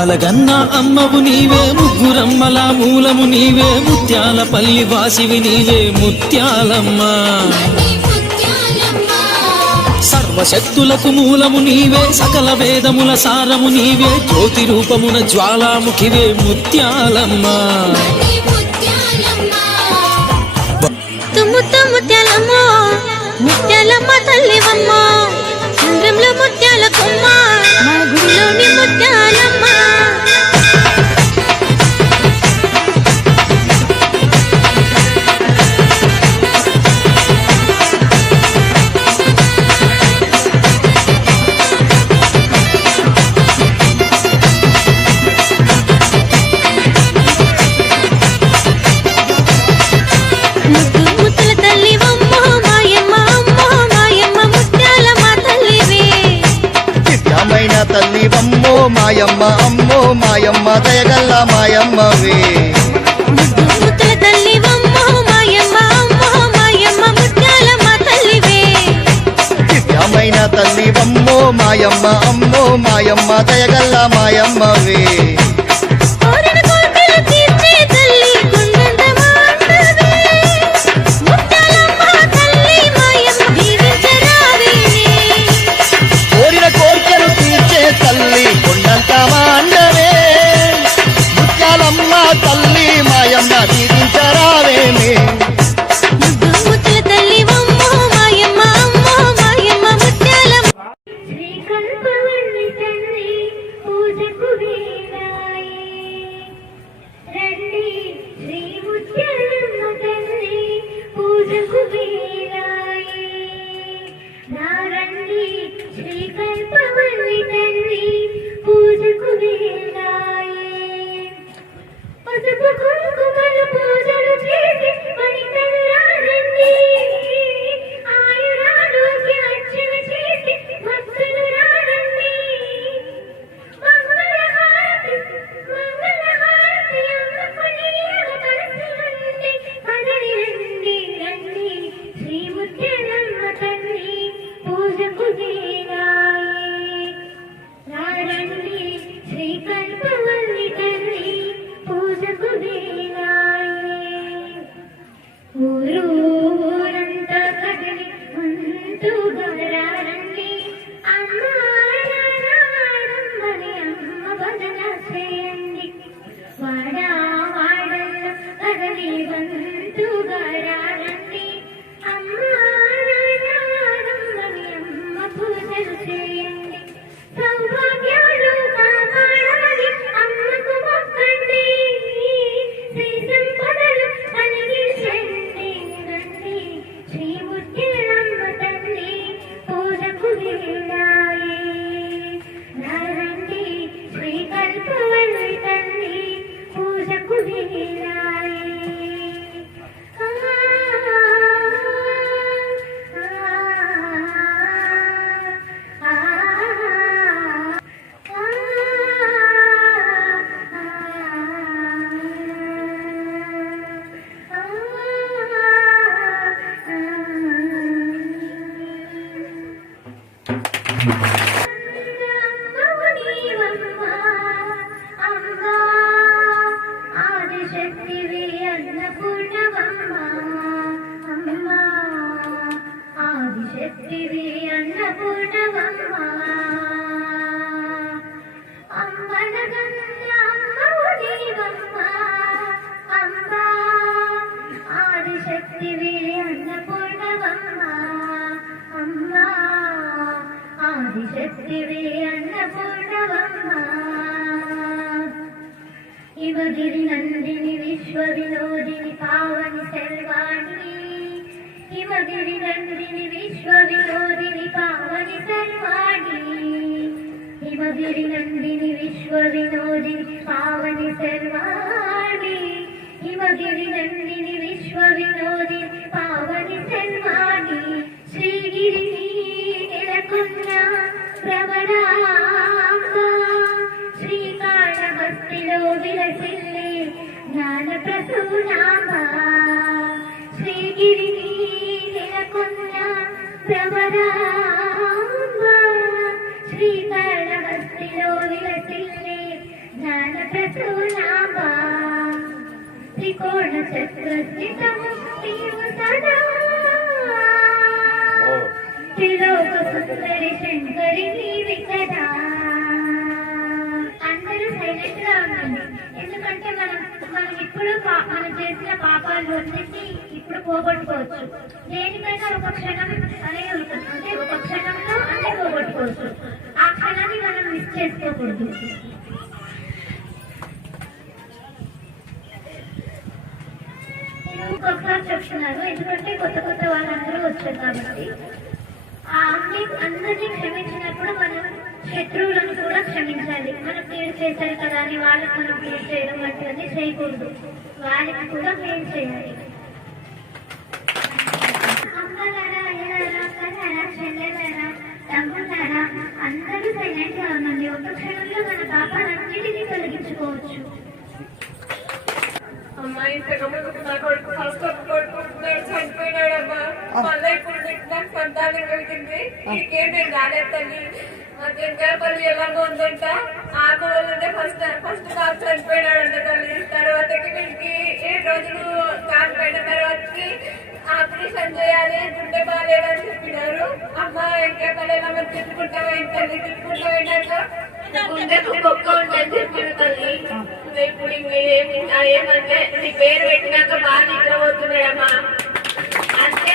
అమ్మలగన్న అమ్మవు నీవే ముగ్గురమ్మల మూలము నీవే ముత్యాల పల్లి వాసివి నీవే ముత్యాలమ్మ సర్వశక్తులకు మూలము నీవే సకల వేదముల సారము నీవే జ్యోతి రూపమున జ్వాలాముఖివే ముత్యాలమ్మ ముత్యాలమ్మ తల్లివమ్మ చంద్రంలో ముత్యాల కొమ్మ మా గుడిలోని ముత్యాలమ్మ తల్లివమ్మో మాయమ్మ అమ్మో మాయమ్మ దయగల్ల మాయమ్మవే ముత్తుల తల్లివమ్మో మాయమ్మ అమ్మో మాయమ్మ ముత్యాలమ్మ తల్లివే దివ్యమైన తల్లివమ్మో మాయమ్మ అమ్మో మాయమ్మ దయగల్ల మాయమ్మవే తల్లి కొండంత మాండవే ముత్యాలమ్మ తల్లి మాయమ్మ దీవించరావేమే ముత్తుల తల్లివమ్మో మాయమ్మ అమ్మో మాయమ్మ ముత్యాలమ్మ శ్రీ కల్పవల్లి తల్లి పూజకు వీరాయి రండి శ్రీ ముత్యాలమ్మ తల్లి పూజకు వీరాయి రండి శ్రీ కల్పవల్లి తల్లి పూజకు వీరాయి పసుపు కుంకుమలు పూజలు చేసి మణికల్లారండి ఆయురారోగ్య అర్చన చేసి భక్తులు రారండి మంగళహారతి మంగళహారతి అమ్మకుని కలసులండి కదలి రండి రండి శ్రీ ముత్యాలమ్మ తల్లి పూజకు వీరాయి రండి శ్రీ కల్పవల్లి తల్లి పూజకు వీరాయి ఊరంతా కదిలి అంతుగా రండి అమ్మ నాడమ్మని అమ్మ భజన చేయండి వాడా వాడల్లో కదిలి వంతుగా రండి అమ్మ నాడమ్మని అమ్మ పూజలు చేయండి సౌభాగ్యాలు కాపాడమని అమ్మకు మొక్కండి శ్రీ సంపదలు కలిగించండి రండి శ్రీ ముత్యాలమ్మ తల్లి పూజకు వీరాయి రండి శ్రీ కల్పవల్లి తల్లి పూజకు వీరాయి ఆదిశక్తివి అన్నపూర్ణవమ్మ అమ్మ ఆదిశక్తివి అన్నపూర్ణవమ్మ అమ్మనగన్న అమ్మవు నీవమ్మ అమ్మ ఆదిశక్తివి అన్నపూర్ణవమ్మ అమ్మ ఆదిశక్తివి అన్నపూర్ణవమ్మ హిమగిరి నందిని విశ్వ వినోదిని పావని సర్వాణి హిమగిరి నందిని విశ్వ వినోదిని పావని సర్వాణి హిమగిరి నందిని విశ్వ వినోదిని పావని సర్వాణి హిమగిరి నందిని విశ్వ వినోదిని పావని సర్వాణి శ్రీగిరిని నెలకొన్న భ్రమరాంబ శ్రీకాళహస్తిలో విలసిల్లే జ్ఞాన ప్రసూనాంబ శ్రీగిరిని నెలకొన్న భ్రమరాంబ శ్రీకాళహస్తిలో విలసిల్లే త్రికోణ చక్రస్థితముక్తియు సదా త్రిలోక సుందరి శంకరి నీవి కదా. అందరూ సైలెంట్ గా ఉండండి, ఎందుకంటే మనం ఇప్పుడు మనం చేసిన పాపాలు అన్నింటినీ ఇప్పుడు పోగొట్టుకోవచ్చు. దేనికైనా ఒక క్షణం అనేది ఉంటుంది, అంటే ఒక క్షణంలో అన్ని పోగొట్టుకోవచ్చు. ఆ క్షణాన్ని మనం మిస్ చేసుకోకూడదు. ఒక్కొక్కసారి చెప్తున్నారు, ఎందుకంటే కొత్త వాళ్ళందరూ వచ్చారు కాబట్టి. అందరినీ క్షమించినప్పుడు మనం శత్రువులను కూడా క్షమించాలి. మనం క్లియర్ చేశారు కదా అని వాళ్ళకి మనం క్లియర్ చేయడం వంటివన్నీ చేయకూడదు, వాళ్ళకి కూడా క్లియర్ చేయాలి. అమ్మలారా, అయ్యలారా, అక్కలారా, చెల్లెలారా, తమ్ములారా, అందరూ సైలెంట్ గా ఉండండి. ఒక క్షణంలో మన పాపాలన్నిటినీ తొలగించుకోవచ్చు. అమ్మాయి ఇంతకుముందు నా కొడుకు ఫస్ట్ కొడుకుంటున్నాడు, చనిపోయినాడమ్మా. మళ్ళీ ఇప్పుడు నాకు సంతానం కలిగింది. నీకేం నేను రాలేదు తల్లి. మా జంగారపల్లి ఎలా ఉందంట, 6 రోజులుంటే ఫస్ట్ బాబు చనిపోయినాడంట తల్లి. తర్వాతకి వీడికి 7 రోజులు కాకపోయిన తర్వాతకి ఆపరేషన్ చేయాలి, గుండె బాగాలేదని చెప్పినారు. అమ్మ ఎంకేపల్లి ఎలా మరి తిట్టుకుంటావా తల్లి, తిట్టుకుంటావైనాక గుండెకు బొక్క ఉందని చెప్పిన తల్లి. ఇప్పుడు ఏమంటే నీ పేరు పెట్టినాక బాగా నిద్రపోతున్నాడమ్మా. అంతే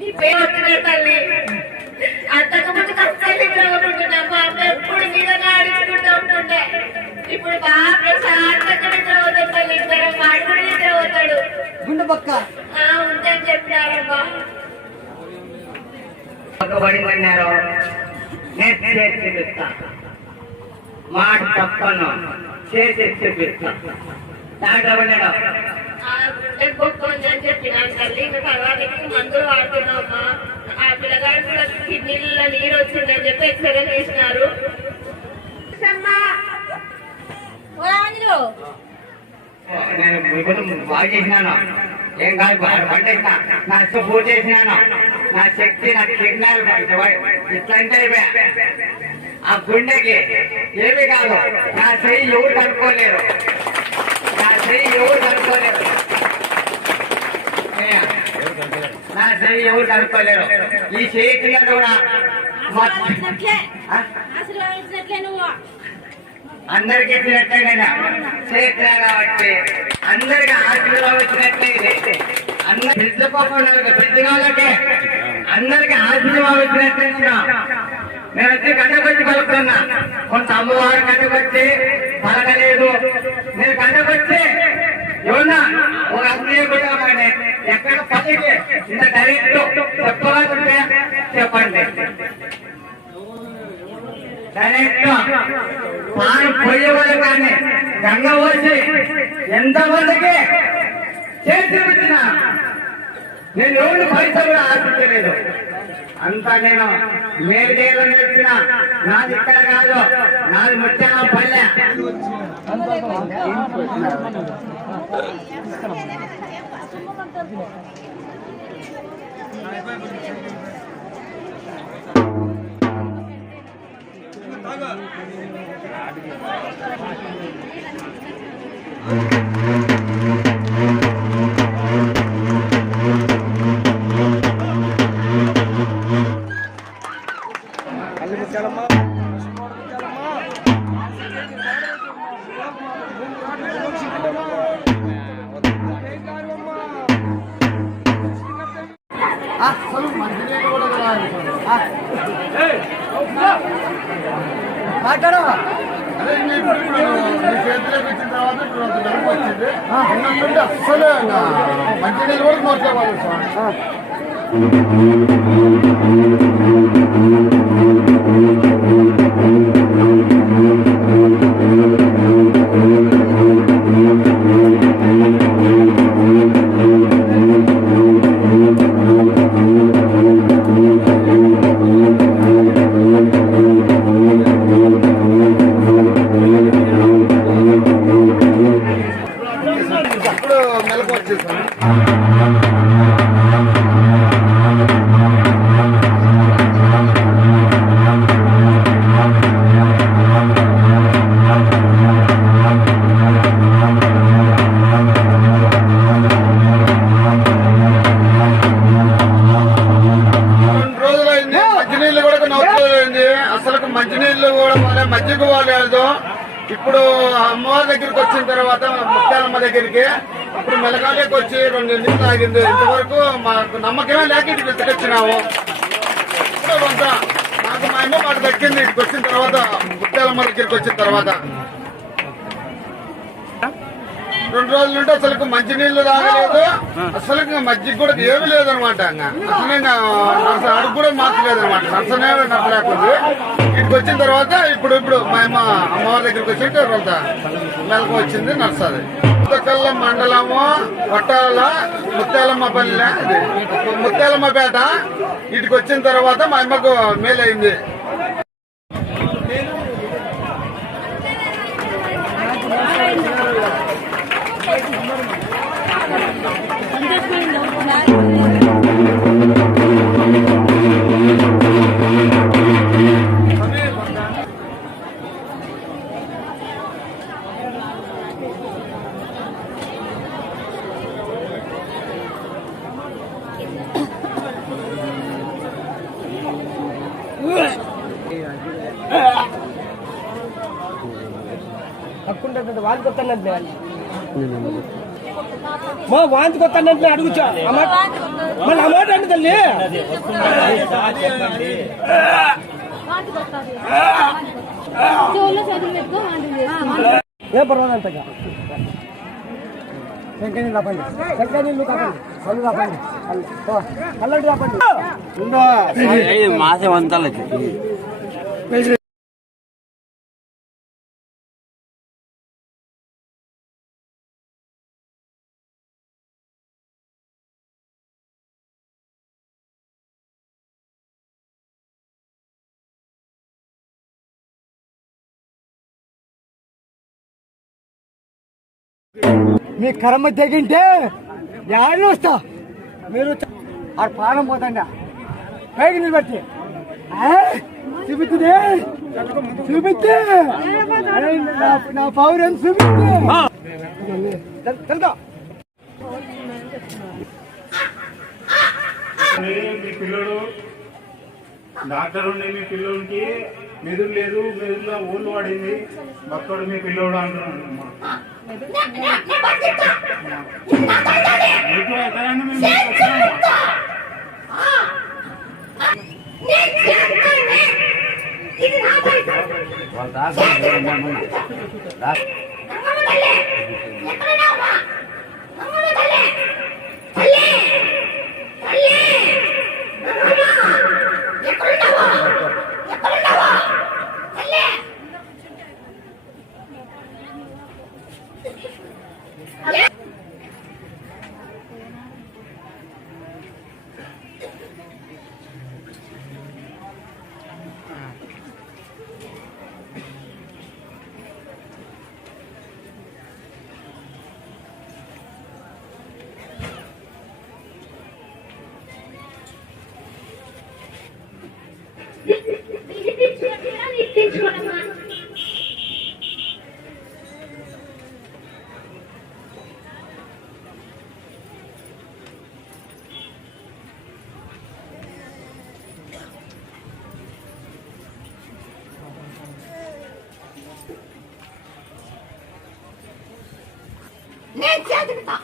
నీ పేరు వచ్చినాడు తల్లి. అంతకుముందు కష్టాలు నిద్రపోతుంటున్నామ్మా. ఎప్పుడు మీద ఆడించుకుంటూ ఉంటుండే. ఇప్పుడు బాగా ప్రశాంతంగా నిద్రపోతాడు తల్లి. ఇద్దరు వాడు కూడా నిద్రపోతాడు. గుండె పక్క ఉందని చెప్పినారమ్మా. పక్కబడిపోయినారు. నేను చేసి చూపిస్తా, మాట తప్పను, చేసి చూపిస్తా. దాంట్లో ఉండడం అని చెప్పినాను తల్లి. ఇంకా తర్వాత మందులు వాడుతున్నామ్మా. ఆ పిల్లగాడు కూడా కిడ్నీలో నీరు వచ్చిందని చెప్పి ఎక్స్రే చేసినారు. నేను ఇప్పుడు బాగా చేసినాను, ఏం కాదు పండిస్తా. నా పూజ చేసినాను, నా శక్తి, నా సిగ్నల్ ఇట్లా అంటే ఆ గుండెకి ఏమి కాదు. నా చెయ్యి ఎవరు కనుక్కోలేరు, నా చెయ్యి ఎవరు కనుక్కోలేరు, నా చెయ్యి ఎవరు కనుక్కోలేరు. ఈ చేతిలో కూడా అందరికి ఇచ్చినట్టే నేను చేతున్నా కాబట్టి అందరికి ఆశీర్వాదం వచ్చినట్టే. ఇది అందరు ఫ్రిడ్జ్ పోకుండా ఫ్రిడ్జ్ వాళ్ళకే అందరికి ఆశీర్వాదం వచ్చినట్టే. నేను వచ్చి గంటకొచ్చి పలుకుతున్నా. కొంత అమ్మవారు గంటకొచ్చి పలకలేదు. నేను గంటకొచ్చి ఏమన్నా ఒక అమ్మాయి కూడా ఎక్కడ పలికి ఇంత డైరెక్ట్ చెప్పాలంటే చెప్పండి. డైరెక్ట్ పాలు పోయేవాళ్ళు కానీ గంగ పోసి ఎంతమందికి చేసి చూపించిన నేను ఎవరు పైసలు కూడా ఆశించలేదు. అంతా నేను మేలు చేయాలని వచ్చిన. నాది ఇక్కడ కాదు, నాది ముత్యాల పల్లె. మాట్లాడవా చేతిలోకి వచ్చిన తర్వాత ఇప్పుడు అంత నడుపు వచ్చింది. ఎందుకంటే అస్సలు మంచినీళ్ళు కూడా నోట్లేవాళ్ళు సార్. మంచినీళ్ళు కూడా వాళ్ళే, మజ్జిగ వాళ్ళేదో. ఇప్పుడు అమ్మవారి దగ్గరికి వచ్చిన తర్వాత ముత్యాలమ్మ దగ్గరికి ఇప్పుడు మెలగాలేకి వచ్చి 2 నీళ్ళు తాగింది. ఇంతవరకు మాకు నమ్మకమే లేక ఇటు వెతకొచ్చినాము. ఇప్పుడు కొంత నాకు మా అమ్మ మాకు దక్కింది ఇటుకు వచ్చిన తర్వాత, ముత్యాలమ్మ దగ్గరికి వచ్చిన తర్వాత. 2 రోజుల నుండి అసలు మంచినీళ్ళు తాగలేదు, అసలు మజ్జిగ కూడా ఏమీ లేదనమాట. అసలు అడుగు కూడా మార్చలేదనమాట. నర్సనే నచ్చలేకుంది. ఇటుకు వచ్చిన తర్వాత ఇప్పుడు మా అమ్మవారి దగ్గరికి వచ్చి కొంత మెలకు వచ్చింది నర్సది. కొత్తకల్ల మండలము వట్టాల ముత్యాలమ్మపల్లి, ముత్యాలమ్మపేట. ఇటుకు వచ్చిన తర్వాత మా అమ్మకు మేలైంది. హక్కుంటే వాంతి కొత్తానంటే మా వాంతి కొత్తానంటే అడుగుచా మళ్ళీ అమౌంట్ అండి తల్లి. ఏం పర్వాలేదు అంతగా. శంకర్ నీళ్ళు రాపండి, శంకర్ నీళ్ళు కాపండి, కళ్ళు రాపండి, కళ్ళంటి రాపండి. మాసే వంతాలకి మీ కర్మ తెగింటే యాడ్లు వస్తా. మీరు ఆ ప్రాణం పోతండి పైకి నిలబెట్టి చూపిస్తుంది, చూపిస్తే నా పౌరం చూపిస్తే తెలుదా. మీ పిల్లడు డాక్టర్ ఉండి మీ పిల్లడికి మెదురు లేదు, మెదురులో ఊళ్ళు పడింది, భక్తుడు మీ పిల్లోడు అంటున్నాడు. నేను చేతికితా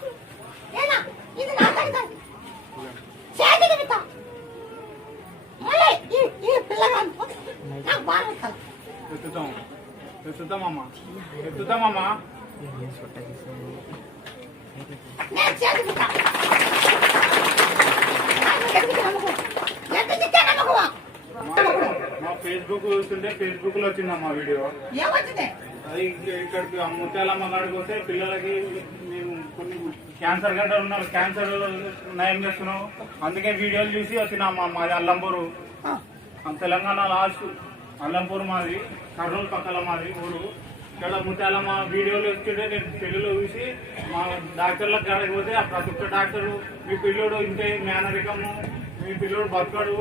ఏనా ఇది నా తల్లి చేతికితా మళ్ళీ ఈ పిల్లగాడు నాకు బాగా ఎత్తుతామమ్మా, ఎత్తుతామమ్మా. నేను చేతికితా మా ఫేస్బుక్ చూస్తుంటే ఫేస్బుక్ లో వచ్చిందమ్మా వీడియో. ఏమొచ్చింది? అది ఇక్కడికి ముత్యాలమ్మ కాడికి వస్తే పిల్లలకి మేము కొన్ని క్యాన్సర్ గడ్డలు ఉన్నారు, క్యాన్సర్ నయం చేస్తున్నాం. అందుకే వీడియోలు చూసి వచ్చినామా. మాది అల్లంపూరు, తెలంగాణ లాస్ట్ అల్లంపూర్ మాది, కర్నూలు పక్కల మాది ఊరు. ఇక్కడ ముత్యాలమ్మ వీడియోలు వస్తుంటే నేను పెళ్లిలో చూసి మా డాక్టర్ల కాడికి పోతే ఆ ప్రతి ఒక్క డాక్టరు మీ పిల్లోడు ఇంతే మేనరికము, మీ పిల్లోడు బతకడు,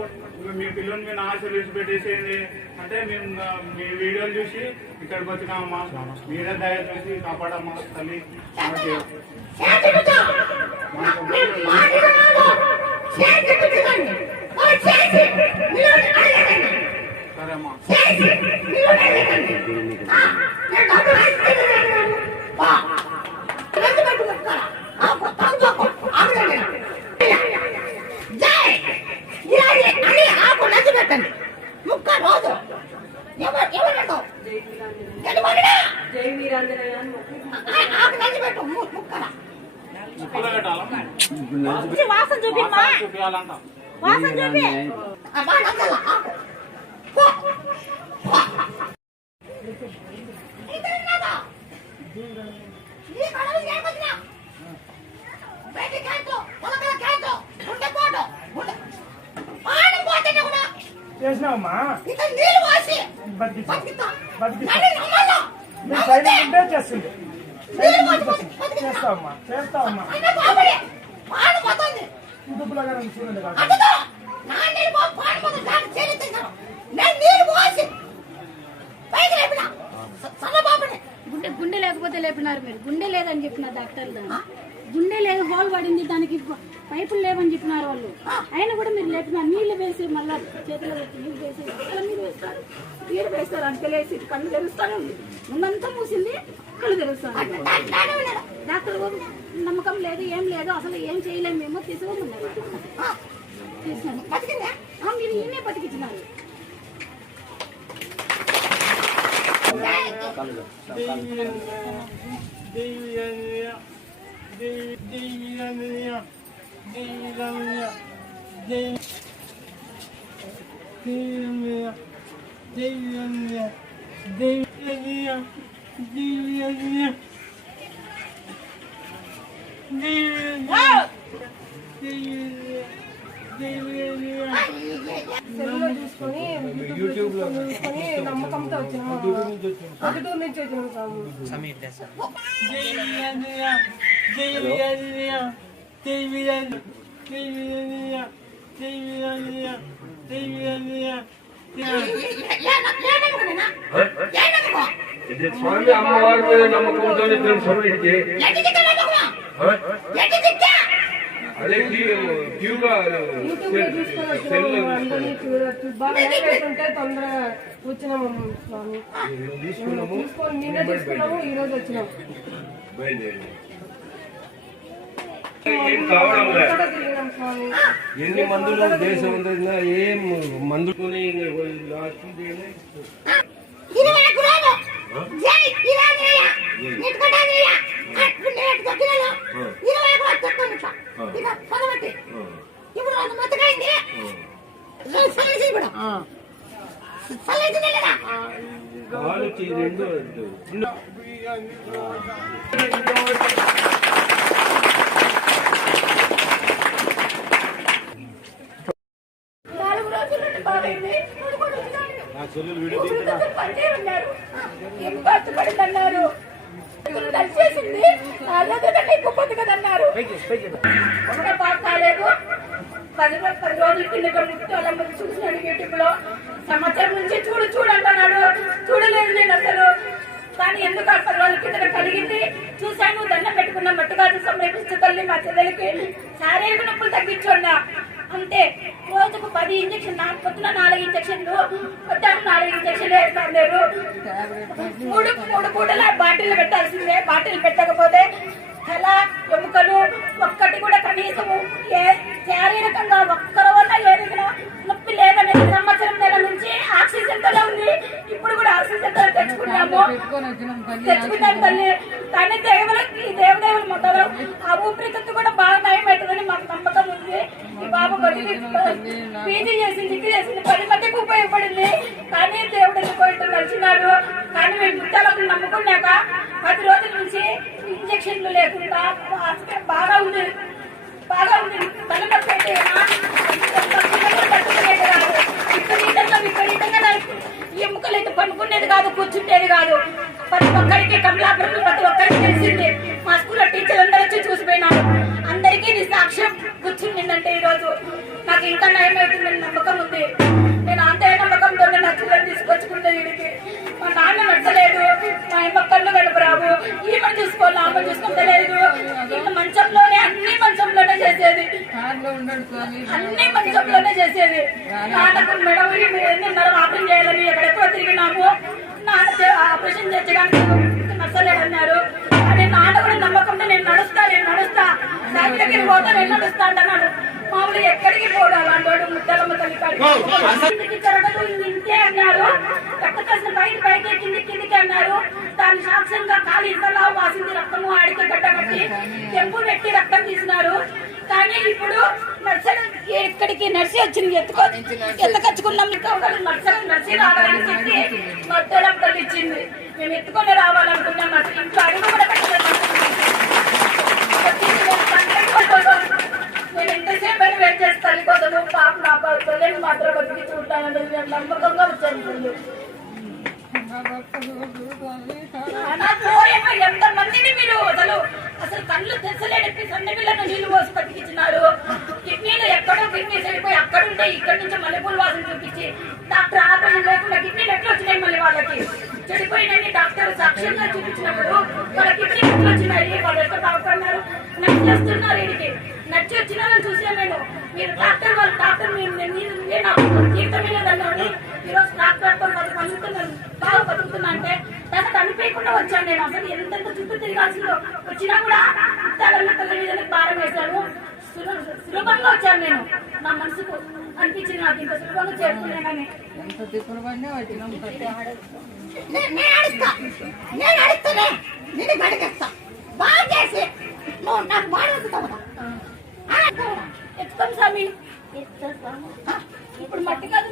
మీ పిల్లల్ని మీరు ఆశలు వేసి పెట్టేసేయండి అంటే మేము మీ వీడియోలు చూసి ఇక్కడికి వచ్చినామమ్మా. మీరే దయ చూసి కాపాడమ్మా తల్లి. సరే అమ్మా. వేసి మీరు వేసేయండి. నేను డబ్బులు వేసి తీసేసాను. ఎంత పెట్టు ముక్కరా? జై ఇలాగే అని ఆకు నచ్చి పెట్టండి. ముక్క రోజు ఎవరు ఆకు నచ్చి పెట్టు ముక్కరా. వాసన చూపిమ్మా, వాసన చూపి. చేసినావమ్మా నీళ్ళు పోసి చేస్తుంది చేస్తావమ్మా చేస్తావమ్మా దుబ్బులాగా చూడండి గుండె లేకపోతే లేపినారు మీరు. గుండె లేదని చెప్పినారు డాక్టర్లు. గుండె లేదు, హోల్ పడింది, దానికి పైపులు లేవని చెప్పినారు వాళ్ళు. అయినా కూడా మీరు లేపినారు. నీళ్లు వేసి మళ్ళా చేతిలో పెట్టి నీళ్ళు వేసి అలా మీరు వేస్తారు, నీళ్ళు వేస్తారు. అంతలేసి కళ్ళు తెరుస్తానే ఉంది. ముందంతా మూసింది, కళ్ళు తెరుస్తాను. డాక్టర్ నమ్మకం లేదు, ఏం లేదు, అసలు ఏం చేయలేము మేము, తీసుకోమన్నారు. మీరు ఈయనే బతికించినారు. సెల్లో చూసుకొని యూట్యూబ్ లో చూసుకొని నమ్మకంతో వచ్చినాము. పల్లెటూరు నుంచి వచ్చినాము స్వామి అమ్మవారి మీద నమ్మకంతో సమీక్ష అదే క్యూగా తొందరగా వచ్చినాము స్వామి. తీసుకొని నిన్న తీసుకున్నాము, ఈ రోజు వచ్చినాము. ఎన్ని మందులు దేశం ఏం మందులు ఇప్పుడు మొత్తకైంది రెండు 4 రోజుల నుండి బాగైంది. ఏం కష్టపడిందన్నారు, కలిసేసింది. 4 రోజుల కంటే ఎక్కువ పొద్దుకదన్నారు. ఒకటే బాగా కాలేదు. 10 రోజుల కింద ముట్టాలమ్మ చూసినాడు యూట్యూబ్ లో. సంవత్సరం నుంచి చూడంటున్నాడు. చూడలేదు నేను అసలు. కానీ ఎందుకు 10 రోజుల కింద కలిగింది. చూశాను, దండం పెట్టుకున్న మట్టుగాదు సమర్పించు తల్లి మా చెల్లెలకి శారీరక నొప్పులు తగ్గించున్నా అంతే. రోజుకు 10 ఇంజక్షన్, పొద్దున 4 ఇంజక్షన్లు, పొద్దున 4 ఇంజక్షన్లు వేస్తారు. 3 పూటల బాటిల్ పెట్టాల్సిందే. బాటిల్ పెట్టకపోతే తల ఎముకలు ఒక్కటి కూడా కనీసము శారీరకంగా ఒక్కరి వల్ల ఏదైనా నొప్పి లేదనే సంవత్సరం నెల నుంచి ఆక్సిజన్ తోనే ఉంది. ఇప్పుడు కూడా ఆక్సిజన్ తో తెచ్చుకున్నాము తల్లి. కానీ ఈ దేవదేవుల మొదలు ఆ ఊపిరితిత్తు కూడా బాగా నయం అవుతుందని మాకు నమ్మకం ఉంది. ఈ బాబు పీజీ చేసింది, డిగ్రీ చేసింది, 10 మందికి ఉపయోగపడింది. కానీ దేవుడు ఎందుకు నడిచినాడు. కానీ మేము ముట్టాలకు నమ్ముకున్నాక 10 రోజుల నుంచి ఇంజక్షన్లు లేకుండా బాగా ఉంది. విపరీతంగా ఎముకలు అయితే పనుకునేది కాదు, కూర్చుంటేది కాదు. ప్రతి ఒక్కరికి కమలాపురం ప్రతి ఒక్కరికి తెలిసింది. మా స్కూల్లో టీచర్లు అందరూ వచ్చి చూసిపోయినారు. అందరికీ నీ సాక్ష్యం కూర్చుండిందంటే ఈరోజు నాకు ఇంకా నయమవుతుందని నమ్మకం ఉంది. నేను అంతే నమ్మకంతో నా పిల్లలు తీసుకొచ్చుకుంటే వీడికి. మా నాన్న నచ్చలేదు, మా అమ్మ కళ్ళు గడపరావు, ఈమె చూసుకోవాలి, ఆమె చూసుకుంటలేదు. మంచంలోనే అన్ని మంచంలోనే చేసేది. అన్ని మంచంలోనే చేసేది. నాన్నకు మేడం ఎన్నిన్నర ఆపరేషన్ చేయాలని ఎక్కడెక్కడ తిరిగినాము. నాన్న ఆపరేషన్ చేర్చడానికి నచ్చలేదన్నారు. అదే నాన్న కూడా నమ్మకంతో నేను నడుస్తా దగ్గరికి పోతా నేను నడుస్తా అంటున్నాడు. మామూలు ఎక్కడికి పోడు అలాంటి వాడు ముద్దలమ్మ తల్లి కాడికి జరగదు ఇంతే అన్నారు. రక్తకసిన పైకి కిందికి అన్నారు. దాని సాక్ష్యంగా కాలు ఇంతలా వాసింది రక్తము ఆడికి గడ్డగట్టి తెంపు పెట్టి రక్తం తీసినారు. కానీ ఇప్పుడు ఎక్కడికి నర్సి వచ్చింది ఎత్తుకొచ్చుకున్నాం. నర్సి రావాలని చెప్పి మధ్యలో తల్లి ఇచ్చింది. మేము ఎత్తుకొని రావాలనుకున్నాం. అసలు ఇంట్లో అడుగు కూడా నేను ఎంతసేపు అని వెయిట్ చేస్తాను కోసం పాప నా పిల్లలు మాత్రం బతికి చూడటానని నమ్మకంగా వచ్చాను. ఎంతమందిని మీరు అసలు కళ్ళు తెచ్చలేని సన్నపిల్లను నీళ్లు పోసి బతికిచ్చినారు. కిడ్నీలు ఎక్కడో కిడ్నీ సరిపోయి అక్కడుంటే ఇక్కడ నుంచి మల్లెపూల వాసన చూపించి డాక్టర్ ఆపరేషన్ లేకుండా కిడ్నీలు ఎట్లా వచ్చినాయి మళ్ళీ వాళ్ళకి చెడిపోయినని డాక్టర్ సాక్ష్యంగా చూపించినప్పుడు వాళ్ళ కిడ్నీ ఎట్లా వచ్చినాయి వాళ్ళు ఎక్కడ బాగుపడినారు నచ్చి వస్తున్నారు. వీడికి నచ్చి వచ్చిన వాళ్ళని చూసే నేను మీరు డాక్టర్ వాళ్ళు డాక్టర్ నాకు జీవితం లేదన్నాను. ఈరోజు డాక్టర్తో బతుకుతున్నాను బాగా బతుకుతున్నా అంటే నాకు అనిపించకుండా వచ్చాను. నేను అసలు ఎంతెంత చుట్టూ తిరగాల్సిందో వచ్చినా కూడా తల్లి మీద భారం వేశాను. సులభంగా వచ్చాను నేను. నా మనసుకు అనిపించింది నాకు ఇంత సులభంగా చేరుకున్నానని. ఎత్తుకోం స్వామి ఇప్పుడు మట్టి కాదు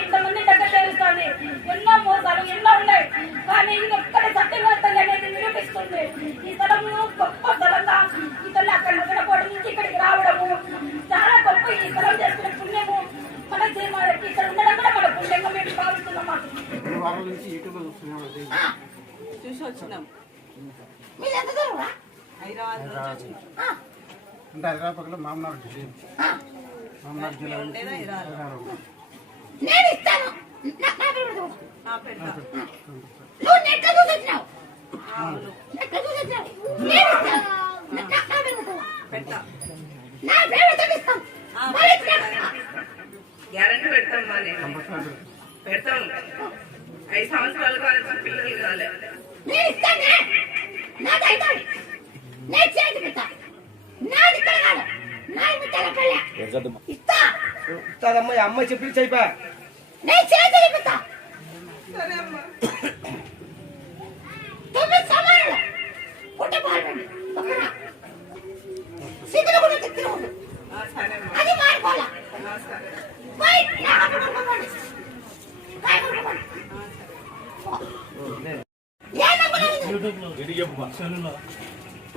ఇంతమంది దగ్గర చేరుస్తుంది. ఎన్నో మోసాలు ఎన్నో ఉన్నాయి. కానీ ఇది ఒక్కటి సత్యంగా తల్లి అనేది నిరూపిస్తుంది. ఈ స్థలంలో గొప్ప స్థలంగా ఈ తల్లి అక్కడ నిలబడి నుంచి ఇక్కడికి రావడము చాలా గొప్ప. ఈ స్థలం చేసుకునే పుణ్యము మన మనకి ఇక్కడ ఉండడం కూడా మన పుణ్యంగా మేము భావిస్తున్నాం. చూసి వచ్చినాం. అంటే హైదరాబాద్లో మామనాడు జిల్లా నేను ఇస్తాను. నువ్వు నెట్లో చూసొచ్చినావు. నా పేరు ఇస్తాం. గ్యారెంటీ పెడతాం. పెడతాం. 5 సంవత్సరాలు కావాలి పిల్లలు కావాలి. నేను ఇస్తానే. నాది అవుతాడు. నేను చేతి పెడతా. నాది ఇక్కడ కాదు. నాది తెలపలే ఇస్తా. ఇస్తాదమ్మా. అమ్మాయి చెప్పి చెప్పా. నేను చేతి పెడతా. తొమ్మిది సమానులు పుట్టబాలండి. సిద్ధులు కూడా తెచ్చిన అది మారిపోలా.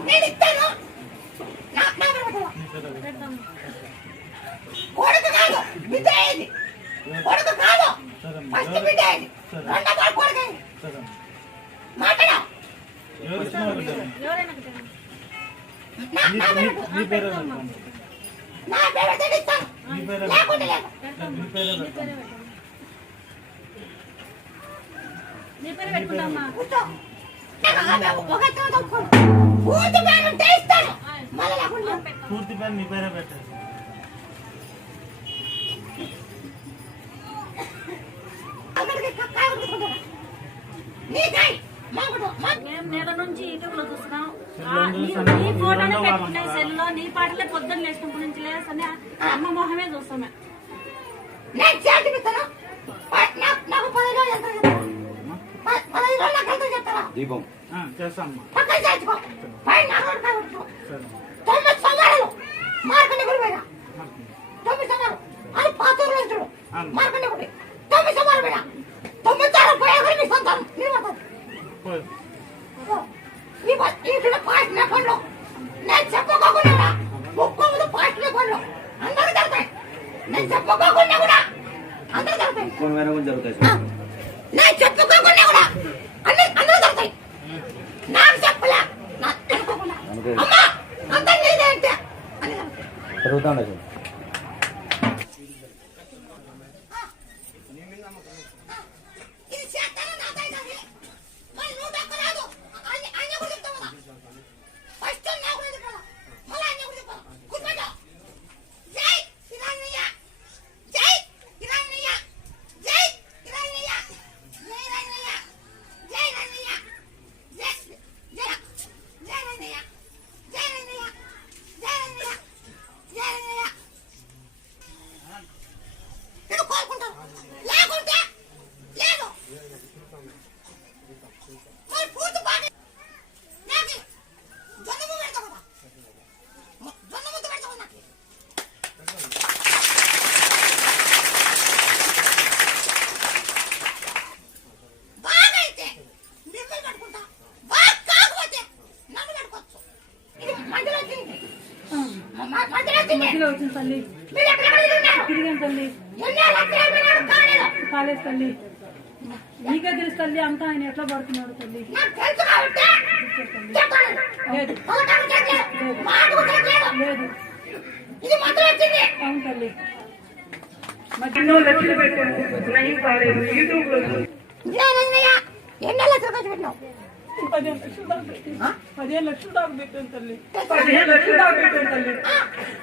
నేను ఇస్తాను. కొడుకు కాదు బిడ్డ అయింది. కొడుకు కాదు ఫస్ట్ బిడ్డ ఇది. రెండో వాడు కొడుకు ఇది. మాట్లాడు ఎవరైనా ఒకటే. నా పేరు తెలుస్తాను లేకుండా లేదు నీ పేరు పెట్టుకుంటామా? కూర్చో ఒక పూర్తి పేరు ఉంటే ఇస్తాను మళ్ళీ లేకుండా పూర్తి పేరు నీ పేరే పెట్టారు. మేము నెల నుంచి యూట్యూబ్ లో చూస్తున్నాం. నీ ఫోటోనే పెట్టుకున్నాయి సెల్లో, నీ పాటలే పొద్దున్న లేచినప్పటి నుంచి లేసని అమ్మ మొహమే చూస్తామే. నేను చేతి పెడతాను నాకు 10 రోజులు ఎంత చెప్తాను 15 రోజులు నాకు ఎంత చెప్తారా దీపం చేస్తాం. పక్కన చేర్చుకో పైన నాకు 9 సంవత్సరాలు మార్కండి గుడి పోయినా 9 సంవత్సరాలు అది పాతూరులో చూడు మార్కండి గుడి 9 సంవత్సరాలు పోయినా 9 సార్లు పోయా కూడా నీ సంతానం ఇంట్లో పాటిన పనులు నేను చెప్పుకోకుండా ముక్కు పాటిన పనులు అందరికి జరుగుతాయి. నేను చెప్పుకోకుండా కూడా అందరూ జరుగుతాయి. నేను చెప్పుకోకుండా కూడా అందరూ జరుగుతాయి. నాకు చెప్పలే నాకు చెప్పుకోకుండా అమ్మా అంత నీదే అంటే అని జరుగుతాయి. ఇది చేస్తాను నాదై కాదు మరి నువ్వు దక్కరాదు అన్న కూడా చెప్తావు కదా ఫస్ట్ నా కూడా చెప్పాలా మళ్ళీ అన్న కూడా చెప్పాలా కూర్చోండి. జై ఇరానయ్య జై ఇరానయ్య జై ఇరానయ్య జై ఇరానయ్య జై ఇరానయ్య జై జై జై ఇరానయ్య జై ఇరానయ్య జై ఇరానయ్య జై ఇరానయ్య ఇది కోరుకుంటారు లేకుంటే లేదు మరి పూర్తి బాగా నాకు జన్మము పెడతా కదా జన్మముద్ద పెడతా నాకు బాగా అయితే మిమ్మల్ని పట్టుకుంటా బాగా కాకపోతే నన్ను పట్టుకోవచ్చు. ఇది మధ్యలో వచ్చింది మధ్యలో వచ్చిన తల్లి మీరు ఎక్కడ తిరుగుతున్నారు తిరిగాం తల్లి. ఎన్నో లక్షలు కాలేదు కాలేదు తల్లి. నీకే తెలుసు తల్లి అంతా ఆయన ఎట్లా పడుతున్నాడు తల్లి. నాకు తెలుసు కాబట్టి చెప్పాలి. లేదు పలకడం చేయట్లేదు, మాటకు చేయట్లేదు. లేదు ఇది మధ్యలో వచ్చింది. అవును తల్లి. ఎన్నో లక్షలు పెట్టాను నయం కాలేదు యూట్యూబ్ లో ఇదేనయ్య, ఎన్నో లక్షలు ఖర్చు పెట్టినావు 15 లక్షలు దాకా పెట్టాను. 15 లక్షలు దాకా పెట్టాను తల్లి. 15 లక్షలు దాకా పెట్టాను తల్లి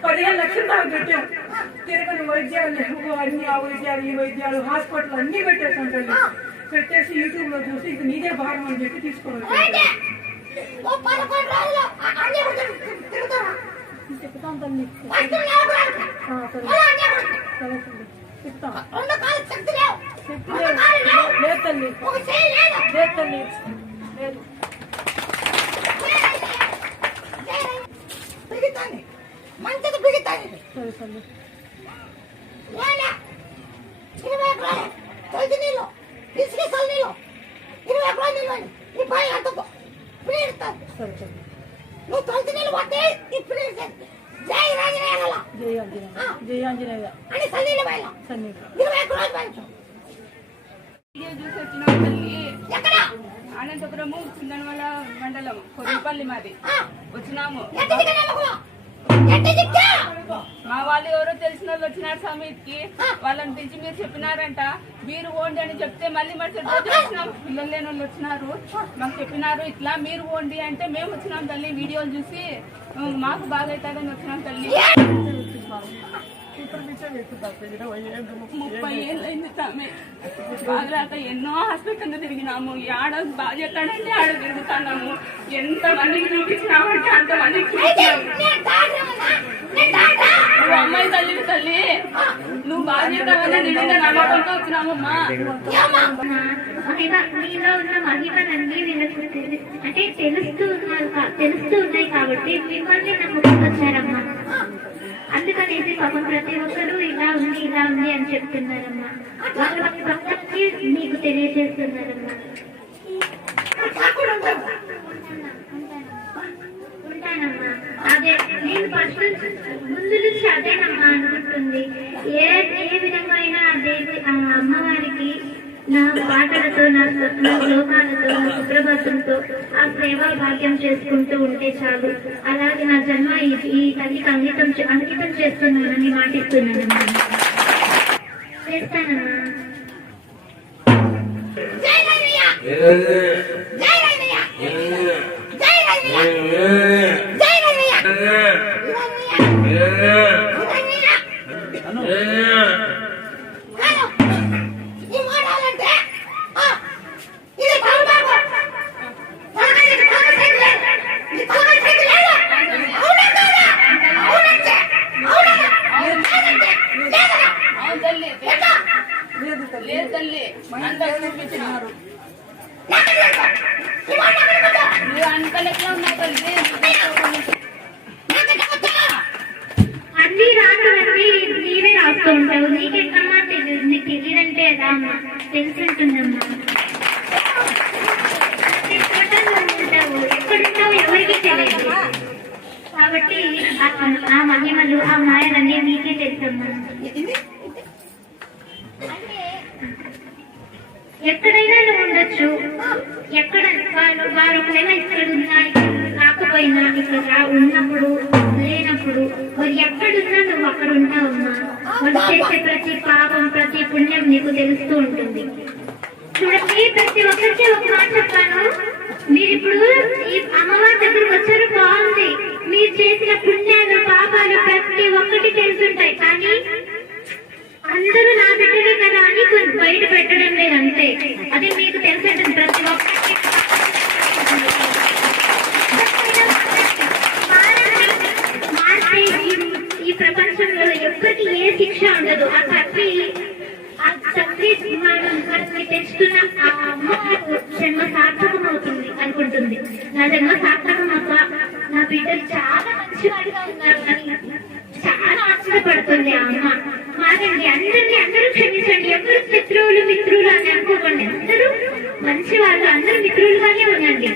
15 లక్షలు దాకా పెట్టాను. తిరగని వైద్యాలు అన్ని ఆ వైద్యాలు ఈ వైద్యాలు హాస్పిటల్ అన్ని పెట్టేసాను తల్లి. పెట్టేసి యూట్యూబ్ లో చూసి ఇది నీదే భాగం అని చెప్పి తీసుకోవాలి అయితే ఓ 11 రోజులు అన్నీ కూడా తిరుగుతారా చెప్తాను తల్లి. ఫస్ట్ నేను కూడా అడుగుతా. మళ్ళీ అన్నీ కూడా సరే తల్లి చెప్తాను. రెండు కాళ్ళు శక్తి లేవు, శక్తి రెండు కాళ్ళు లేవు, లేదు తల్లి. ఒక చేయి లేదు. లేదు తల్లి లేదు. బిగుతాంది మంచిది బిగుతాంది. సరే తల్లి. లేదా 20 ఎకరాలు తొలిచి నీళ్ళు ఇసుకేసాలు నీళ్ళు 20 ఎకరాలు నీళ్ళు అని ఈ పై అంతకు పీడుతాను. సరే తల్లి. నువ్వు తొలిచి నీళ్ళు పట్టే ఈ పీడుతాను. జై రాజనేయ జై ఆంజనేయ జై ఆంజనేయ అని సన్నీళ్ళు పైన సన్నిధి 20 ఎకరాలు పైన వీడియో చూసి వచ్చినాం తల్లి. ఎక్కడ అనంతపురము చిందనవల మండలం కొద్దిపల్లి మాది వచ్చినాము. ఎట్టి దిగనమ్మకు ఎట్టి దిక్కా మా వాళ్ళు ఎవరో తెలిసిన వాళ్ళు వచ్చినారు సమీత్కి. వాళ్ళని పిలిచి మీరు చెప్పినారంట మీరు ఓండి అని చెప్తే మళ్ళీ మరుసటి రోజు వచ్చినాం. పిల్లలు లేని వాళ్ళు వచ్చినారు మాకు చెప్పినారు ఇట్లా మీరు ఓండి అంటే మేము వచ్చినాం తల్లి. వీడియోలు చూసి మాకు బాగా అవుతుందని వచ్చినాం తల్లి. 30 ఏళ్ళు అయింది తమ్మి. బాగా ఎన్నో హాస్పిటల్ తిరిగినాము. ఆడ బాగా చేస్తాడంటే ఆడ తిరుగుతున్నాము. ఎంత మందికి చూపించినామంటే అంత మందికి చూపించాము. నువ్వు అమ్మాయి తల్లి తల్లి నువ్వు బాగా చేస్తావని నిండిన నమ్మకంతో వచ్చినామమ్మా. మీలో ఉన్న మహిమలన్నీ వీళ్ళకి అంటే తెలుస్తూ ఉన్నాయి కాబట్టి మిమ్మల్ని నమ్ముకొని వచ్చారమ్మా. అందుకనేసి పాపం ప్రతి ఒక్కరు ఇలా ఉంది అని చెప్తున్నారమ్మా. వాళ్ళ భక్తి మీకు తెలియజేస్తున్నారమ్మా. ఉంటానమ్మా. అదే నేను ఫస్ట్ ముందు నుంచి అదేనమ్మా అనుకుంటుంది. ఏ విధమైన దేవి అమ్మవారికి నా పాటలతో, నా శ్లోకాలతో, నా సుప్రభాతంతో ఆ సేవా భాగ్యం చేసుకుంటూ ఉంటే చాలు. అలాగే నా జన్మ ఈ తల్లికి అంకితం చేస్తున్నానని మాటిస్తున్నానమ్మా. చేస్తానమ్మా. అన్ని రాసులన్నీ నీవే రాస్తూ ఉంటావు. నీకెక్కమ్మా తెలియదు. నీకు తెలియదంటే ఎలా అమ్మా? తెలుసుంటుందమ్మా. ఉంటావు, ఎక్కడుంటావు ఎవరికి తెలియదు. కాబట్టి ఆ మహిమలు, ఆ మాయలన్నీ నీకే తెలుసమ్మా. ఎక్కడైనా నువ్వు ఉండొచ్చు. ఎక్కడ వారు ఒకవేళ ఇక్కడ ఉన్నా, కాకపోయినా ఇక్కడ ఉన్నప్పుడు లేనప్పుడు మరి ఎక్కడున్నా నువ్వు అక్కడ ఉంటావమ్మా. వాళ్ళు చేసే ప్రతి పాపం, ప్రతి పుణ్యం నీకు తెలుస్తూ ఉంటుంది. చూడండి, ప్రతి ఒక్కరికి ఒక మాట చెప్తాను. మీరు ఇప్పుడు ఈ అమ్మవారి దగ్గరకు వచ్చారు, బాగుంది. మీరు చేసిన పుణ్యాలు, పాపాలు ప్రతి ఒక్కటి తెలుసుంటాయి. కానీ అందరూ నా బిడ్డలే కదా అని కొంచెం బయట పెట్టడం లేదు, అంతే. అది మీకు తెలిసేటది ప్రతి ఒక్కరికి. ఈ ప్రపంచంలో ఎప్పటికీ ఏ శిక్ష ఉండదు. ఆ తండ్రి మనకి తెచ్చుకున్న ఆ అమ్మ జన్మ సార్థకం అవుతుంది అనుకుంటుంది. నా జన్మ సార్థకం అవ్వ, నా బిడ్డలు చాలా మంచివాడిగా ఉన్నారు అని చాలా ఆశ్చర్యపడుతుంది ఆ అమ్మ. మారండి, అందరూ క్షమించండి. ఎవరు శత్రువులు మిత్రులు అని అనుకోకండి. అందరూ మంచి వాళ్ళు, అందరూ మిత్రులుగానే ఉండండి.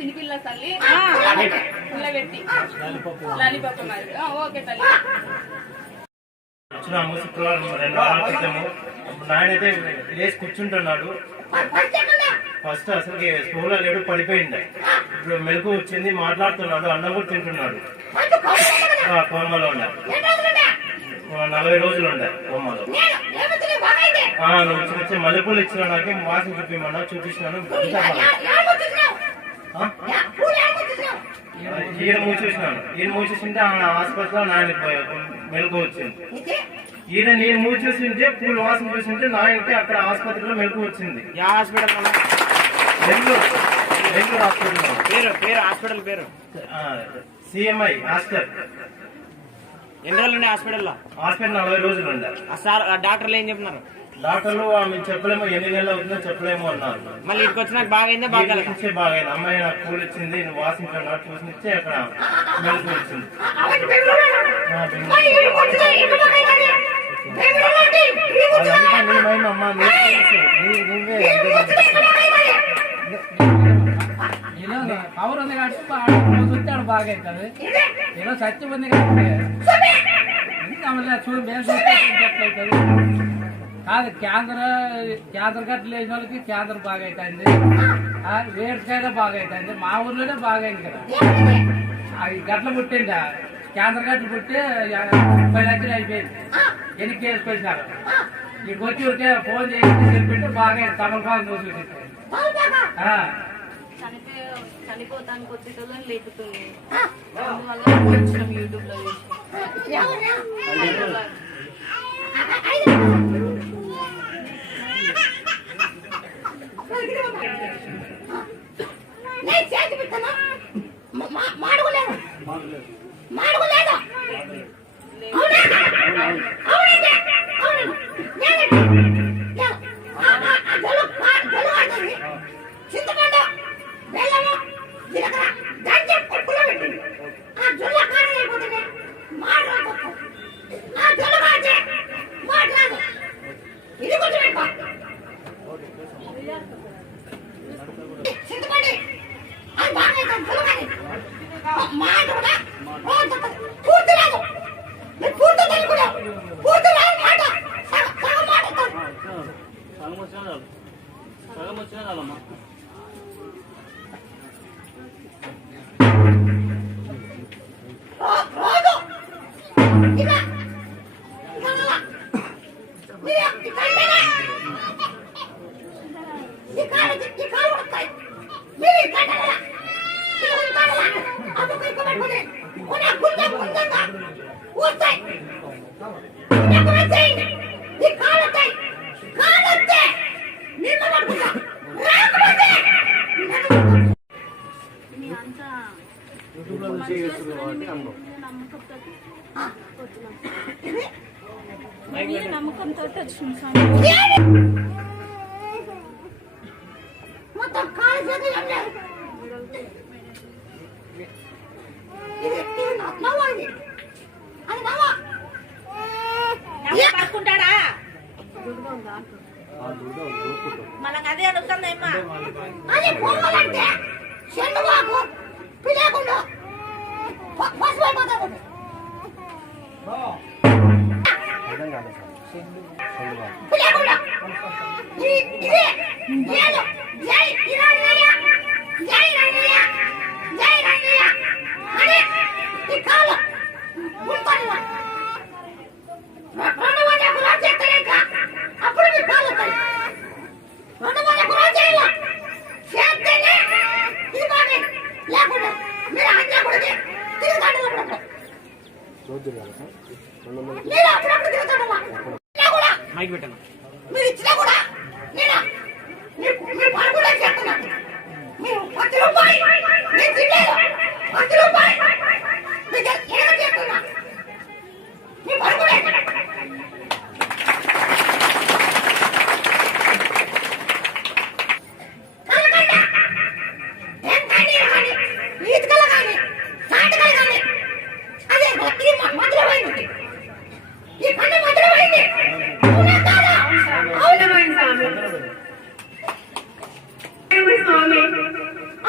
తినిపిల్ల తల్లి పెట్టి లాలిపాప ఓకే తల్లి. వచ్చినాము శుక్రవారం 2 వారాల క్రితము. నాయనైతే లేచి కూర్చుంటున్నాడు. ఫస్ట్ అసలు స్కూల్లో లేడు, పడిపోయింది. ఇప్పుడు మెలకు వచ్చింది, మాట్లాడుతున్నాడు, అన్నం కూడా తింటున్నాడు. కోమలో ఉన్నాడు, 40 రోజులు ఉండే కోమలో. నువ్వు వచ్చి మల్లెపూలు ఇచ్చిన నాకు వాసన చూపిమన్నా, చూపించినాను. ఈయన మూసేసినాను. ఈయన మూసేసింటే హాస్పిటల్లో నాయన మెలకు వచ్చింది. ఈయన నేను మూసేసింటే పూల వాసన చూసింటే నాయనకి అక్కడ ఆసుపత్రిలో మెలకు వచ్చింది. హాస్పిటల్ నెల్లూరు హాస్పిటల్ హాస్పిటల్ పేరు సిఎంఐ హాస్పిటల్. ఎన్ని రోజులు ఉన్నాయి హాస్పిటల్లో? హాస్పిటల్ 40 రోజులు ఉండే. సార్ డాక్టర్లు ఏం చెప్పినారు? డాక్టర్లు మేము చెప్పలేము, ఎన్ని నెలలు అవుతుందో చెప్పలేము అన్నారు. మళ్ళీ ఇక్కడికి వచ్చినాక బాగైందా? బాగాయింది. అమ్మాయి నాకు పూలు ఇచ్చింది, నువ్వు వాసించున్నాడు, చూసినిచ్చి అక్కడ మెలకు వచ్చింది. పవర్ ఉంది కాబట్టి చూస్తాడు బాగా అవుతుంది. ఏదో సత్యం ఉంది కాబట్టి చూడు అవుతుంది కాదు. క్యాన్సర్ గట్లు వేసిన వాళ్ళకి క్యాన్సర్ బాగా అవుతుంది, వేడికైనా బాగా అవుతుంది. మా ఊర్లోనే బాగా అయింది కదా. అవి గట్లు పుట్టిండ క్యాన్సర్ గట్లు పుట్టి 30 లక్షలు అయిపోయింది. ఎన్ని కేసు పెట్టినారు. నీకు వచ్చి ఉంటే ఫోన్ చేసి చెప్పితే బాగా తమలపాకు చూసి చనిపోతానికి వచ్చేటోళ్ళని లేపుతుంది. అందువల్ల యూట్యూబ్ లో చింతపండు సగం వచ్చినా చాలు, సగం వచ్చినా చాలమ్మా. నమ్మకంతో వచ్చిన మొత్తం కాలు చేతులు నవ్వా ఇది అది నవ్వా పట్టుకుంటాడా మనకు అదే అడుగుతుందమ్మా. అది పోవాలంటే చెండువాకు పిలేకుండా పసుపు అయిపోతాడు. పిలేకుండా ఇదే నేను జై ఇరానయ్య జై రంగయ్య జై రంగయ్య అని ఈ కాలు ఉంటాను. రెండు వందలకు రాజు ఎక్కలేక అప్పుడు మీ కాలు వస్తాయి. రెండు వందలకు రాజు చేయాల చేస్తేనే ఇది బాగా లేకుండా మీరు అన్యాకుడికి తిరుగుతాడు. మీరు అప్పుడప్పుడు తిరుగుతాడు కూడా మీరు ఇచ్చినా కూడా నేను మీరు పని కూడా చేస్తున్నాను. మీరు 10 రూపాయలు నేను తినలేదు. 10 రూపాయలు మీకు ఏదో చేస్తున్నా మీ పని కూడా ఈతకలు కానీ నాటకాలు కానీ అదే ఈ మధ్యలో పోయింది. ఈ పని మధ్యలో పోయింది.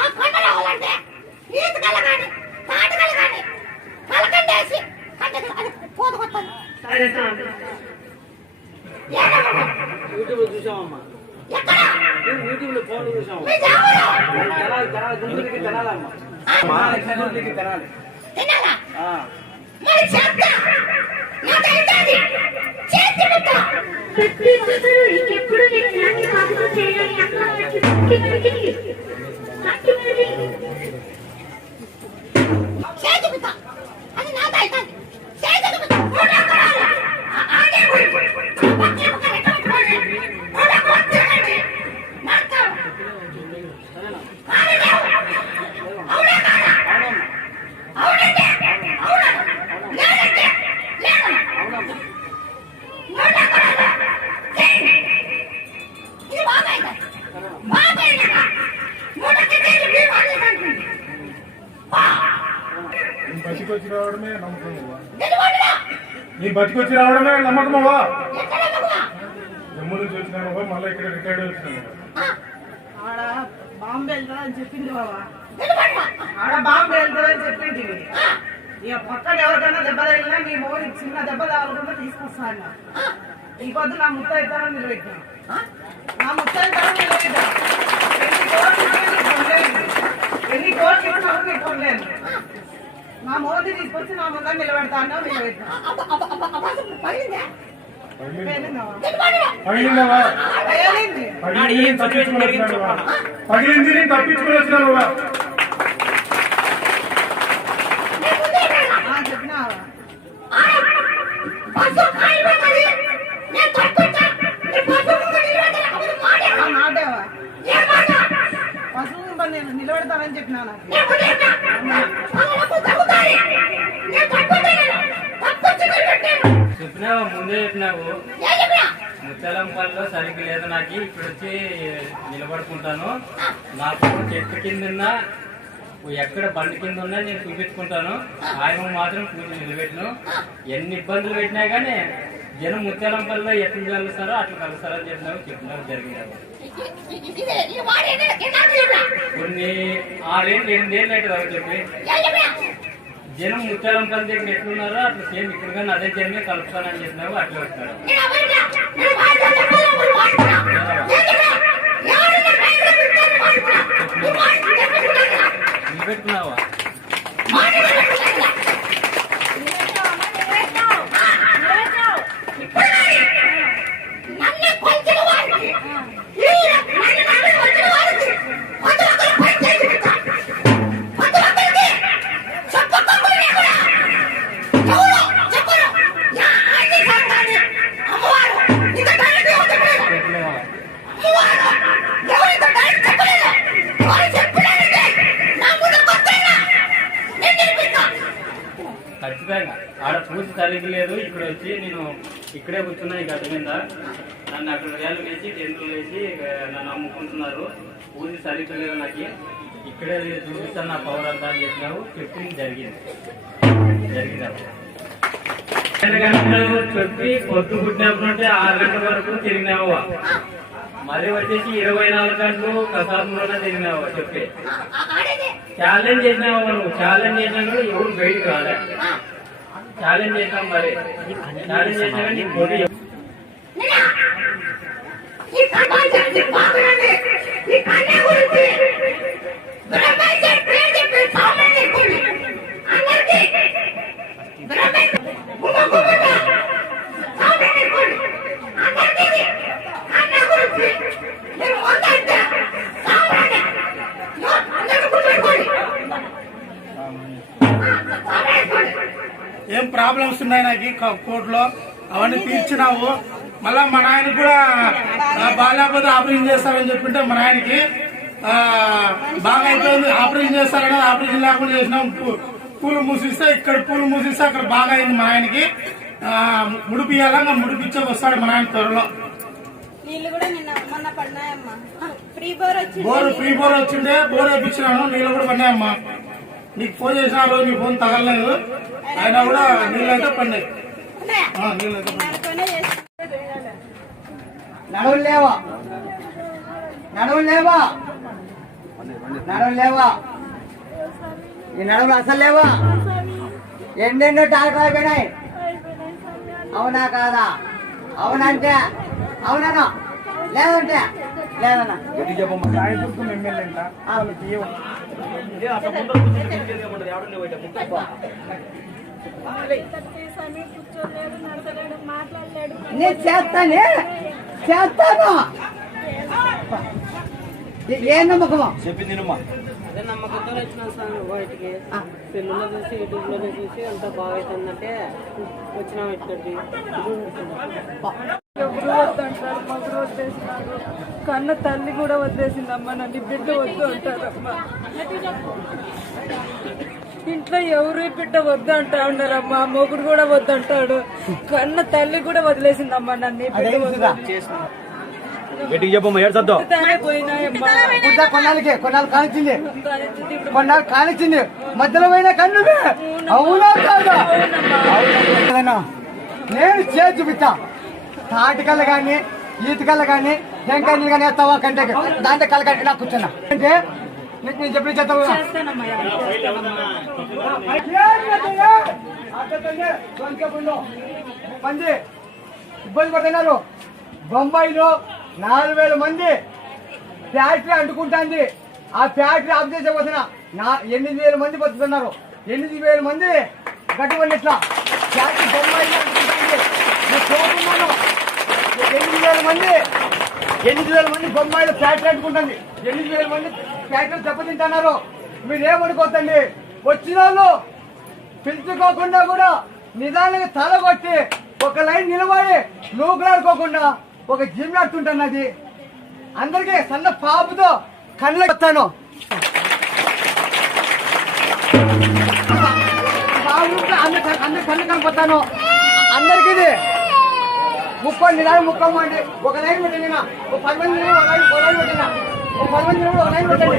ఆ పంట రావాలంటే ఈతకలు కానీ నాటకాలు కానీ కలకండేసి పోతుకొస్తాను. యూట్యూబ్ చూసామమ్మా, యూట్యూబ్ లో ఫోన్ చూసాము. గుండెలకి తినాలమ్మా, గుండెలకి తినాలి. తినాలా మరి చేస్తా నా తెలుస్తుంది చేతి ముట్ట ప్రతి ఒక్కరూ ఇంకెప్పుడు నేను ఇలాంటి పాపలు చేయాలని అక్కడ చేతి ముట్ట అది నా తెలుస్తుంది. చేతి ముట్ట ఆడే బతికొచ్చి రావడమే నమ్మకమవ్వా, నీ బతికొచ్చి రావడమే నమ్మకమవ్వా. జమ్మూ నుంచి వచ్చినామవ్వా, మళ్ళీ ఇక్కడ రిటైర్డ్ వచ్చినాము. ఆడ బాంబే వెళ్తారని చెప్పింది బాబా, ఆడ బాంబే వెళ్తారని చెప్పింది. ఇక పక్కన ఎవరికైనా దెబ్బ తగిలినా మీ మోడి చిన్న దెబ్బ తగలకుండా తీసుకొస్తా అన్న. ఈ పొద్దు నా ముత్త అవుతారని నిలబెట్టాను, నా ముత్త అవుతారని నిలబెట్టాను. ఎన్ని కోట్లు ఇచ్చినా నీకు కొనలేదు. నా మోదీ తీసుకొచ్చి నా ముందర నిలబెడతాను నిలబెట్టాను. పగిలింది తప్పించుకుని వచ్చినావు. చెప్పినావా నాటేవా పశువు నేను నిలబెడతానని చెప్పినా. చెప్పినావు, ముందే చెప్పినావు. ముత్యాలం పనిలో సరిగ్గా లేదు నాకు, ఇప్పుడు వచ్చి నిలబడుకుంటాను. నాకు చెట్టు కింద ఎక్కడ బండి కింద ఉన్నా నేను చూపించుకుంటాను. ఆయన మాత్రం పూజ నిలబెట్టను. ఎన్ని ఇబ్బందులు పెట్టినా కానీ జనం ముత్యాలం పనిలో ఎట్లా కలుస్తారో అట్లా కలుస్తారని చెప్పినావు జరిగినారు. కొన్ని 6 ఏళ్ళు 8 ఏళ్ళు అవుతుంది చెప్పి జనం ముత్యాలం పని దగ్గర ఎట్లున్నారో అట్లా సేమ్ ఇక్కడ కానీ అదే జనమే కలుపుతానని చెప్పినావు, అట్లా వస్తారు. ఆడ పూజ సరిగ్గా లేదు. ఇక్కడ వచ్చి నేను ఇక్కడే కూర్చున్నా ఈ గడ్డ మీద. నన్ను అక్కడ వేలు వేసి టెంట్లు వేసి నన్ను అమ్ముకుంటున్నారు. పూజ సరిగ్గా లేదు, నాకు ఇక్కడే చూపిస్తాను నా పవర్ అంతా అని చెప్పినావు. చెప్పింది జరిగింది. 7 గంటలు చెప్పి పొద్దు పుట్టినప్పుడు నుండి 6 గంటల వరకు తిరిగినావు. మరి వచ్చేసి 24 గంటలు ప్రసాదంలోనే తిరిగినావు. చెప్పి ఛాలెంజ్ చేసినావు. నువ్వు ఛాలెంజ్ చేసినా కూడా ఎవరు బయటకు రాలే. ఛాలెంజ్ చేసినాం. మరి ఛాలెంజ్ చేసినా కానీ నీకు పొడి ఏం ప్రాబ్లమ్స్ ఉన్నాయి నాకు కోర్టులో, అవన్నీ తీర్చినావు. మళ్ళా మా నాయన కూడా బాగాలేకపోతే ఆపరేషన్ చేస్తారని చెప్పింటే మా నాయనకి బాగా అయిపోయింది. ఆపరేషన్ చేస్తారని ఆపరేషన్ లేకుండా చేసినాం. పూలు మూసిస్తే ఇక్కడ పూలు మూసిస్తే అక్కడ బాగా అయింది. మా ఆయనకి ముడిపియాలా, ముడిపించే వస్తాడు మా నాయన త్వరలో. నీళ్ళు కూడా నిన్న మొన్న పడినాయమ్మా. ఫ్రీ బోర్ వచ్చిండే, బోర్ వేయించినాను. నీళ్ళు కూడా పడినాయమ్మా. నీకు ఫోన్ చేసిన రోజు నీ ఫోన్ తగలలేదు. అయినా కూడా నీళ్ళు అయితే పడినాయి. నడవలు లేవా, నడవలు లేవా, నడవలు లేవా, ఈ నడవలు అసలు లేవా. ఎన్నెన్నో డాక్టర్ అయిపోయినాయి. అవునా కాదా? అవునంటే అవునా, లేదంటే లేదన్నా. నేను చేస్తాను. ఏ నమ్మకమా చెప్పింది అదే నమ్మకంతో వచ్చిన సార్ బయటికి. సెల్లులో చూసి యూట్యూబ్లో చూసి అంత బాగా అవుతుందంటే వచ్చినాం ఇక్కడికి. ఎవరు వద్దంటారు, మగురు వద్దేసినారు. కన్న తల్లి కూడా వద్దేసిందమ్మా. నన్ను బిడ్డ వద్దు అంటారమ్మా. ఇంట్లో ఎవరు బిడ్డ వద్దు అంటా ఉన్నారమ్మా. మొగుడు కూడా వద్దంటాడు. కన్న తల్లి కూడా వదిలేసిందమ్మా నన్ను. కొన్నాళ్ళు కానిచ్చింది మధ్యలో పోయిన కన్ను. అవునా కాదా? నేను చేసి చూపిస్తా. తాటికల్లు కానీ ఈతకల్లు కానీ టెంకాయలు కానీ వేస్తావా కంటే దాంట్లో కళ్ళ కంటే నాకు కూర్చున్నా అంటే నేను చెప్పిన చేస్తావు. మంది ఇబ్బంది పడుతున్నారు. బొంబాయిలో 4,000 మంది ఫ్యాక్టరీ అంటుకుంటుంది. ఆ ఫ్యాక్టరీ ఆఫ్ చేసే పోతున్న 8,000 మంది బతుకుతున్నారు. 8,000 మంది గట్టుబడి ఇట్లా ఫ్యాక్టరీ బొంబాయిలో అంటుకుంటుంది. నేను చూస్తున్నాను. 8,000 మంది బొంబాయిలో ఫ్యాక్టరీ అంటుకుంటుంది. 8,000 మంది ఫ్యాక్టరీ దెబ్బతింటున్నారు. మీరేమనుకోతండి. వచ్చిన వాళ్ళు పిలుచుకోకుండా కూడా నిదానంగా తల కొట్టి ఒక లైన్ నిలబడి నూకులాడుకోకుండా ఒక జిమ్ ఆడుతుంటున్నది. అందరికీ సన్న పాపుతో కళ్ళకి వస్తాను. అందరి కళ్ళు కనిపోతాను. అందరికీ ఇది 30 నిదానం ముక్కమ్మండి. ఒక లైన్ పెట్టిన 10 మంది ఒక లైన్ పెట్టిన 10 మంది ఒక లైన్ పెట్టండి.